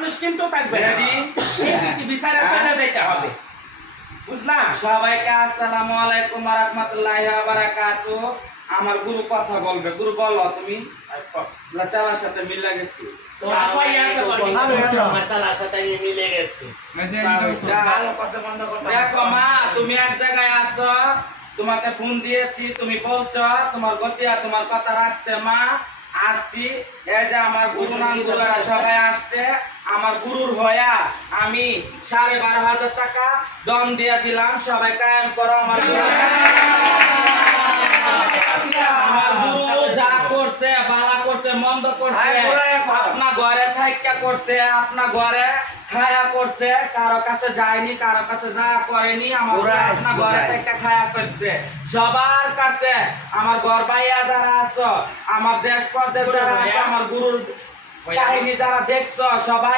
মানুষ কিন্তু থাকবে বিচারে চলে যেতে হবে, বুঝলাম? সবাইকে আসসালামু আলাইকুম ওয়া রাহমাতুল্লাহি ওয়া বারাকাতুহু। আমার গুরু কথা বলবে। গুরু বলো তুমি। চালার সাথে মিলে গেছি। দেখো মা, তুমি এক জায়গায় আছো, তোমাকে ফোন দিয়েছি, তুমি বলছো তোমার গতি আর তোমার কথা রাখছে। মা আসছি, এই যে আমার গুরু নামগুলারা সবাই আসছে। আমার গুরুর হয়া আমি 12,500 টাকা দম দিয়ে দিলাম। সবাই কায়েম করো। আমার গুরু যা করছে, বালা করছে, মন্দ করছে, আপনার ঘরে থাইকা করছে, আপনার ঘরে খায়া করছে, কারো কাছে যায়নি, কারো কাছে যা করেনি, আমার আপনার ঘরে থাইকা খায়া করছে। সবার কাছে আমার ঘর বাইয়া যারা আছো, আমার দেশ পর্যায়ে যারা আছে, আমার গুরুর কাহিনী যারা দেখছো, সবাই